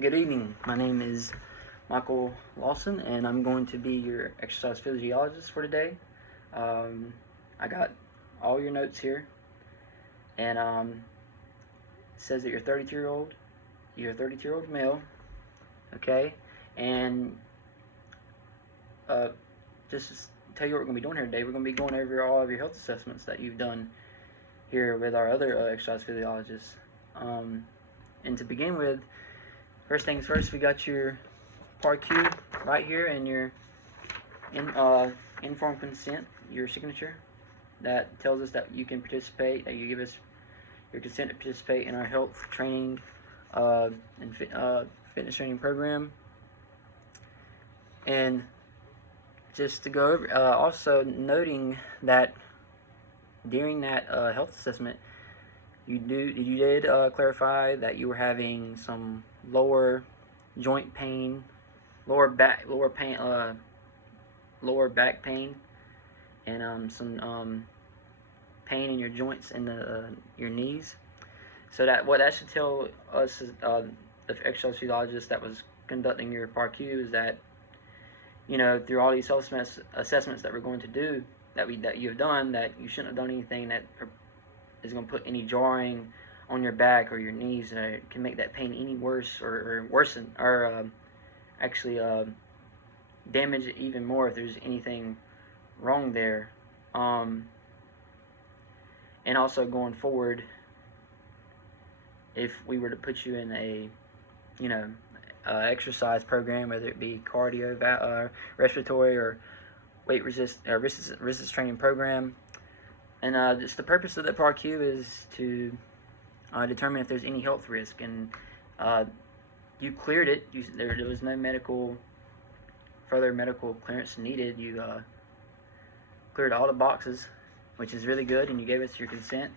Good evening. My name is Michael Lawson, and I'm going to be your exercise physiologist for today. I got all your notes here, and it says that you're 32-year-old. You're a 32-year-old male, okay? And just to tell you what we're going to be doing here today, we're going to be going over all of your health assessments that you've done here with our other exercise physiologists. And to begin with, first things first, we got your Practicum right here and your informed consent, your signature, that tells us that you can participate, that you give us your consent to participate in our health training and fitness training program. And just to go over, also noting that during that health assessment, you did clarify that you were having some lower joint pain, lower back pain, and some pain in your joints and your knees. So what that should tell us is the exercise physiologist that was conducting your Practicum is that, through all these health assessments that we're going to do, that you have done, that you shouldn't have done anything that is going to put any jarring on your back or your knees that can make that pain any worse or worsen, or actually damage it even more if there's anything wrong there. And also going forward, if we were to put you in a exercise program, whether it be cardio, respiratory, or weight resistance training program, and just the purpose of the Practicum is to determine if there's any health risk, and you cleared it. There was no further medical clearance needed. You cleared all the boxes, which is really good, and you gave us your consent.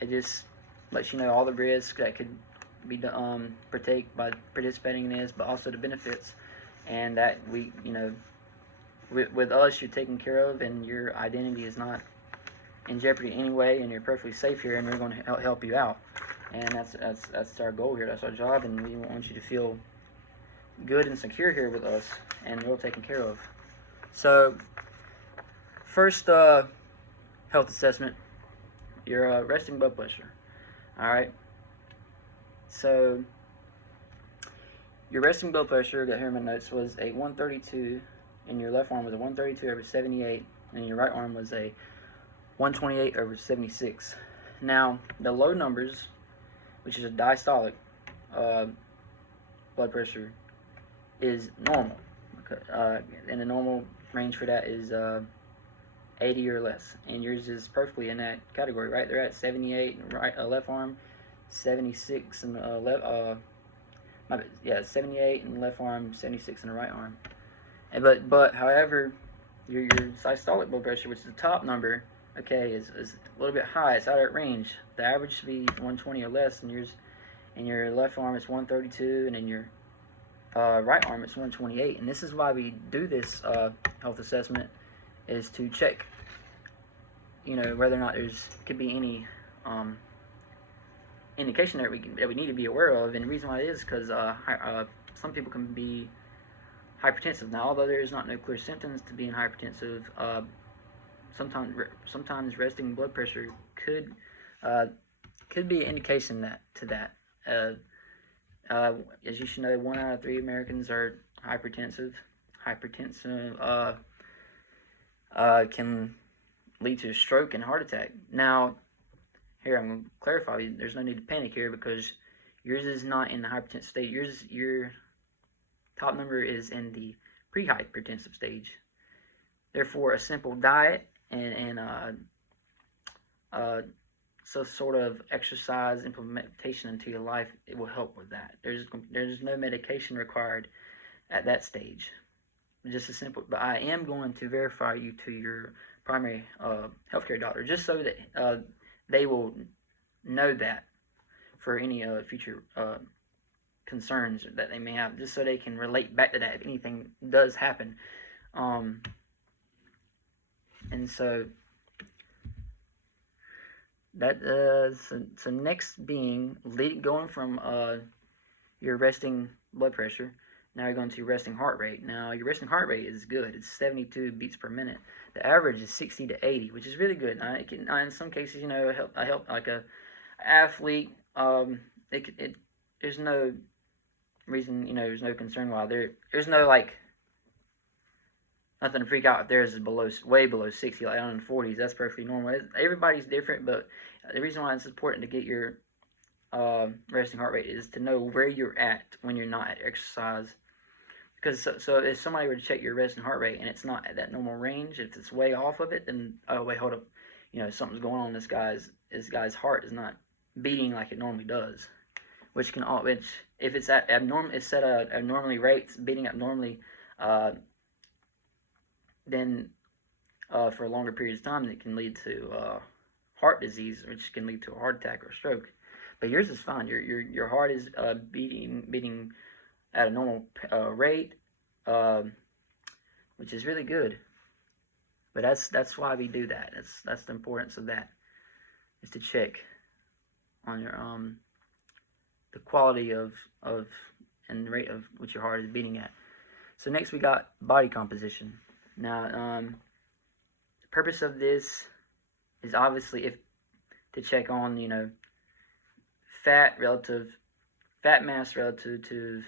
It just lets you know all the risks that could be partake by participating in this, but also the benefits, and that with us, you're taken care of, and your identity is not in jeopardy anyway, and you're perfectly safe here, and we're going to help you out. And that's our goal here. That's our job, and we want you to feel good and secure here with us, and well taken care of. So, first health assessment, your resting blood pressure. All right. So, your resting blood pressure, got here in my notes, was a 132. In your left arm was a 132/78, and your right arm was a 128/76. Now, the low numbers, which is a diastolic blood pressure, is normal. Okay. And the normal range for that is 80 or less, and yours is perfectly in that category, right? They're at 78 in left arm, 76 in the 78 in the left arm, 76 in the right arm. But however, your systolic blood pressure, which is the top number, okay, is a little bit high. It's out of range. The average should be 120 or less, and yours, in your left arm, it's 132, and in your right arm, it's 128. And this is why we do this health assessment, is to check, whether or not could be any indication that we need to be aware of. And the reason why it is because some people can be hypertensive. Now, although there is not no clear symptoms to being hypertensive, sometimes resting blood pressure could be an indication to that. As you should know, 1 out of 3 Americans are hypertensive. Hypertension can lead to a stroke and heart attack. Now, here I'm going to clarify. There's no need to panic here, because yours is not in the hypertensive state. Your top number is in the pre-hypertensive stage. Therefore, a simple diet and so sort of exercise implementation into your life, it will help with that. There's no medication required at that stage. Just as simple. But I am going to verify you to your primary healthcare doctor, just so that they will know that for any future concerns that they may have, just so they can relate back to that if anything does happen. And so So next being going from your resting blood pressure. Now you're going to resting heart rate. Now your resting heart rate is good. It's 72 beats per minute. The average is 60 to 80, which is really good. Now, in some cases, I help like a athlete. There's no reason, there's no concern why there's no like nothing to freak out if theirs is way below 60, like on the 40s. That's perfectly normal. Everybody's different, but the reason why it's important to get your resting heart rate is to know where you're at when you're not at exercise. Because so if somebody were to check your resting heart rate and it's not at that normal range, if it's way off of it, then oh wait, hold up, something's going on. This guy's heart is not beating like it normally does, which if it's at abnormally rates, beating abnormally, then for longer periods of time, it can lead to heart disease, which can lead to a heart attack or a stroke. But yours is fine. Your heart is beating at a normal rate, which is really good. But that's why we do that. That's the importance of that, is to check on your the quality of and the rate of which your heart is beating at. So next we got body composition. Now the purpose of this is obviously to check on fat mass relative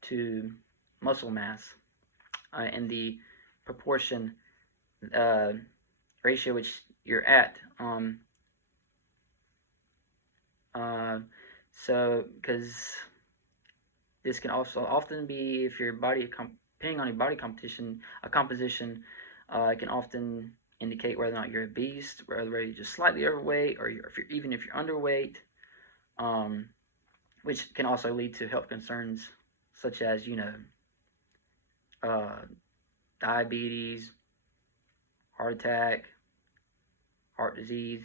to muscle mass, and the proportion ratio which you're at. So because this can also often be, if your body depending on your body composition, can often indicate whether or not you're obese, whether you're just slightly overweight, or if you're underweight, which can also lead to health concerns such as diabetes, heart attack, heart disease.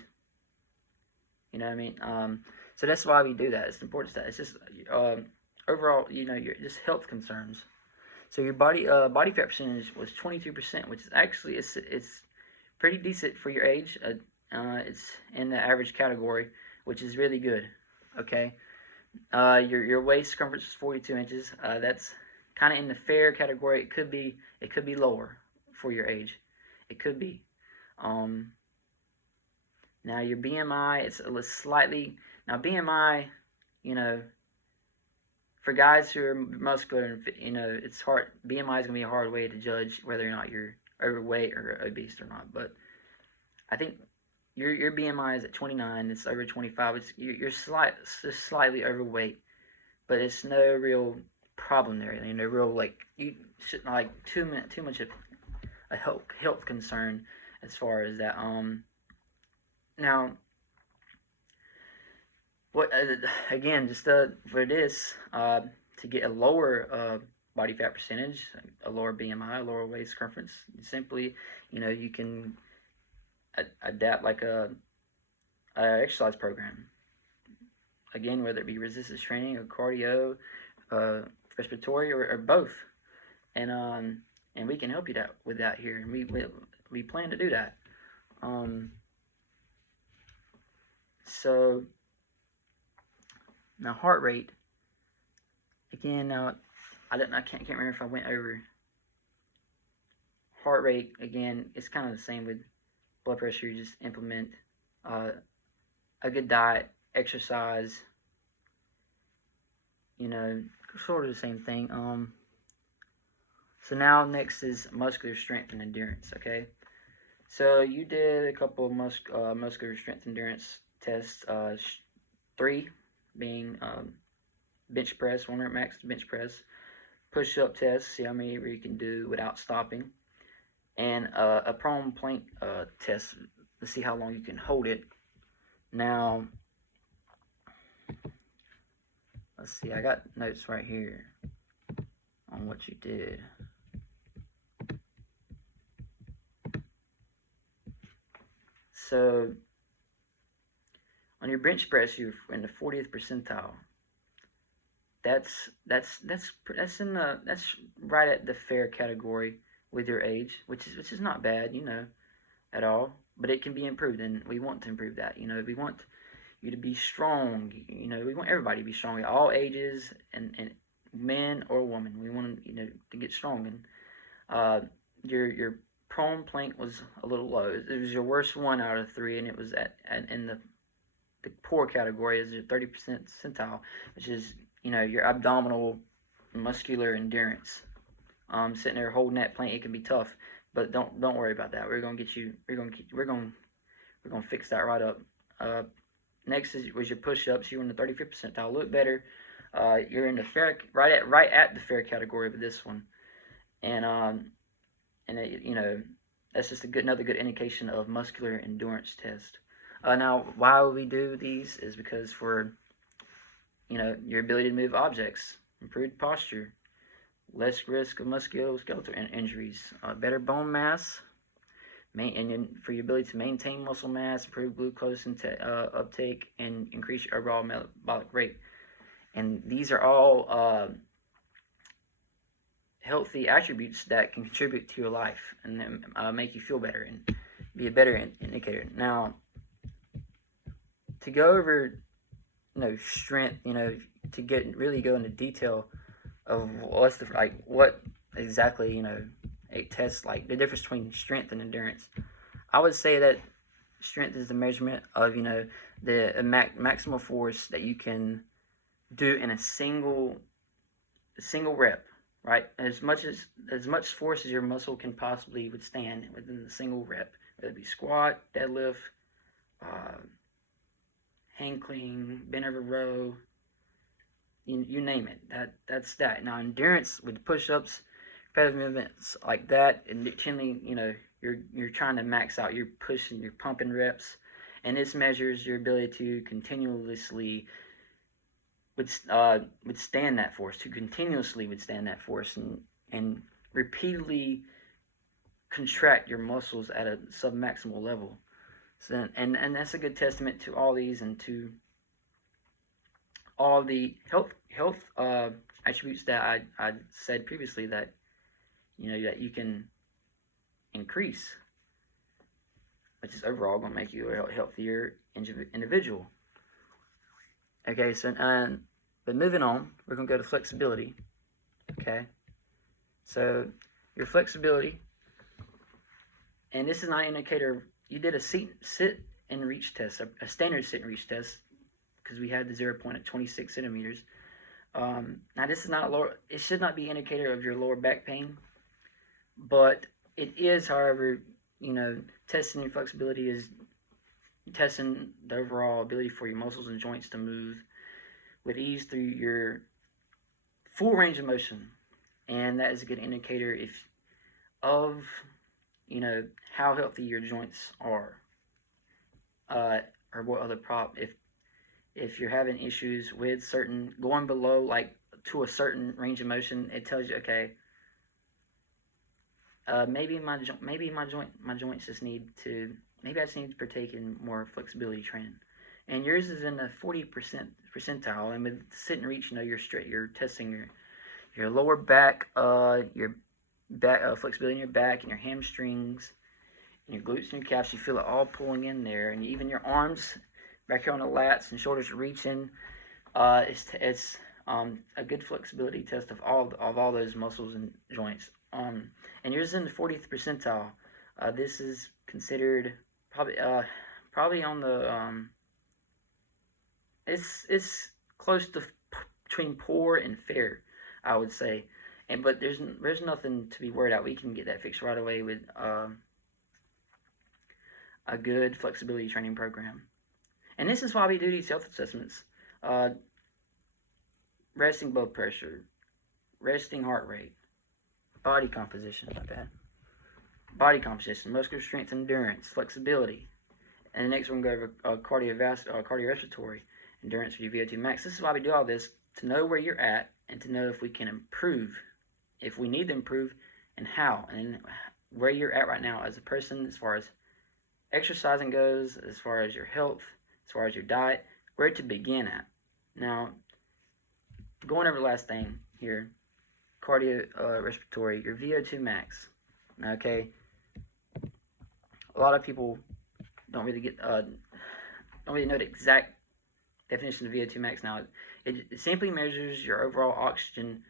You know what I mean? So that's why we do that. It's important that it's just overall, your just health concerns. So your body fat percentage was 22%, which is actually it's pretty decent for your age. It's in the average category, which is really good. Okay. Your waist circumference is 42 inches. That's kind of in the fair category. It could be lower for your age. It could be. Now your BMI, it's slightly. Now BMI, for guys who are muscular, it's hard. BMI is gonna be a hard way to judge whether or not you're overweight or obese or not. But I think your BMI is at 29. It's over 25. You're slightly overweight, but it's no real problem there. No real you shouldn't too much of a health concern as far as that. Now, what again? Just for this, to get a lower body fat percentage, a lower BMI, a lower waist circumference, simply, you can adapt like a exercise program. Again, whether it be resistance training or cardio, respiratory, or both, and we can help you with that here, and we plan to do that. So now heart rate. Again, now I can't remember if I went over heart rate. Again, it's kind of the same with blood pressure. You just implement a good diet, exercise. Sort of the same thing. So now next is muscular strength and endurance. Okay, so you did a couple of muscular strength endurance tests. 3 being bench press, 1 rep max bench press, push-up test, see how many you can do without stopping, and a prone plank test to see how long you can hold it. Now, let's see, I got notes right here on what you did. So, on your bench press, you're in the 40th percentile. That's right at the fair category with your age, which is not bad, at all. but it can be improved, and we want to improve that. We want you to be strong. We want everybody to be strong at all ages, and men or women. We want to get strong. And your prone plank was a little low. It was your worst one out of three, and it was in the poor category is your 30th percentile, which is your abdominal muscular endurance. Sitting there holding that plank, it can be tough, but don't worry about that. We're gonna get you. We're gonna fix that right up. Next was your push-ups. You were in the 35th percentile. Look better. You're in the fair, right at the fair category with this one, and that's just another good indication of muscular endurance test. Now, why we do these is because for your ability to move objects, improved posture, less risk of musculoskeletal injuries, better bone mass, and for your ability to maintain muscle mass, improve glucose uptake, and increase your overall metabolic rate. And these are all healthy attributes that can contribute to your life and make you feel better and be a better indicator. Now, to go over strength, to really go into detail of what exactly a test, like the difference between strength and endurance. I would say that strength is the measurement of the maximal force that you can do in a single rep, right? As much force as your muscle can possibly withstand within a single rep, whether it be squat, deadlift, hang clean, bent over row, you name it. That's that. Now endurance with push-ups, repetitive movements like that, and generally, you're trying to max out. You're pushing, you're pumping reps, and this measures your ability to continuously withstand that force, and repeatedly contract your muscles at a submaximal level. So, and that's a good testament to all these and to all the health attributes that I said previously that that you can increase, which is overall going to make you a healthier individual. Okay, so but moving on, we're going to go to flexibility. Okay, so your flexibility, and this is not an indicator. You did a sit and reach test, a standard sit and reach test, because we had the 0 point at 26 centimeters. Now this is not it should not be an indicator of your lower back pain, but it is, however, testing your flexibility is testing the overall ability for your muscles and joints to move with ease through your full range of motion, and that is a good indicator of how healthy your joints are, or what other if you're having issues with going below like to a certain range of motion, it tells you, okay, maybe my joints just need to, maybe I just need to partake in more flexibility training. And yours is in the 40% percentile, and with sit and reach, you're testing your lower back, your back flexibility in your back and your hamstrings, and your glutes and your calves. You feel it all pulling in there, and even your arms back here on the lats and shoulders reaching. It's a good flexibility test of all those muscles and joints. And yours in the 40th percentile. This is considered probably on the it's close to between poor and fair, I would say. But there's nothing to be worried about. We can get that fixed right away with a good flexibility training program. And this is why we do these health assessments. Resting blood pressure, resting heart rate, body composition, body composition, muscular strength, endurance, flexibility. And next we're going to go over cardiorespiratory endurance for your VO2 max. This is why we do all this, to know where you're at and to know if we can improve, if we need to improve, and how, and where you're at right now as a person as far as exercising goes, as far as your health, as far as your diet, where to begin at. Now, going over the last thing here, respiratory, your VO2 max. Okay, a lot of people don't really get don't really know the exact definition of VO2 max now. It simply measures your overall oxygen,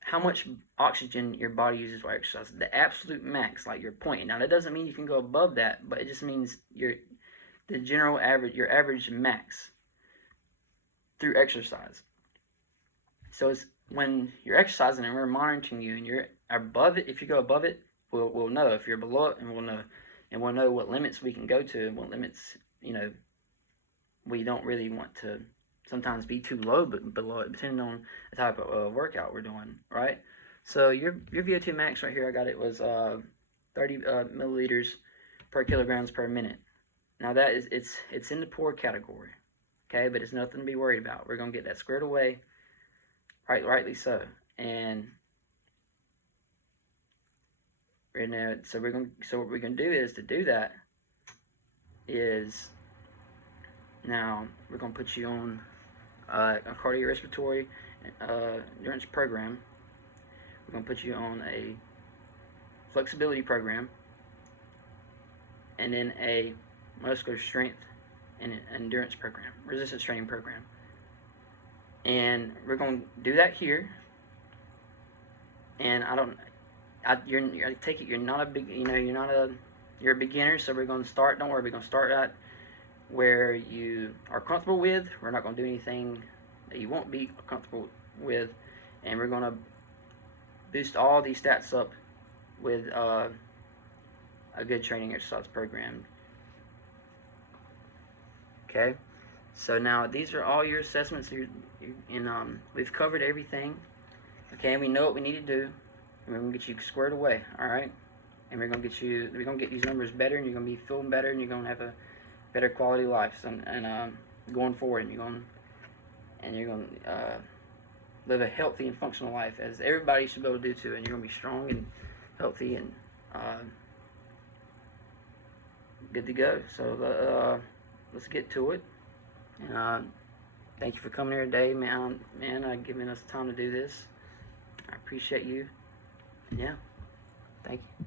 how much oxygen your body uses while exercise, the absolute max, like your point. Now that doesn't mean you can go above that, but it just means the general average, your average max through exercise. So it's when you're exercising and we're monitoring you and you're above it. If you go above it, we'll know. If you're below it, and we'll know what limits we can go to and what limits we don't really want to sometimes be too low, but below it, depending on the type of workout we're doing, right? So your VO2 max right here, I got it was 30 milliliters per kilograms per minute. Now that is it's in the poor category, okay, but it's nothing to be worried about. We're gonna get that squared away, rightly so, and so what we're gonna do is to do that is now we're gonna put you on a cardiorespiratory endurance program. We're going to put you on a flexibility program, and then a muscular strength and endurance program, resistance training program. And we're going to do that here. And I take it you're not a big, you're a beginner, so we're going to start. Don't worry, we're going to start at where you are comfortable with. We're not going to do anything that you won't be comfortable with, and we're going to boost all these stats up with a good training exercise program. Okay, so now these are all your assessments, and we've covered everything. Okay, we know what we need to do, and we're going to get you squared away. All right, and we're going to get these numbers better, and you're going to be feeling better, and you're going to have a better quality life, and going forward, and you're going to live a healthy and functional life, as everybody should be able to do too. And you're going to be strong and healthy and good to go. So let's get to it. And thank you for coming here today, man. Giving us time to do this. I appreciate you. Yeah, thank you.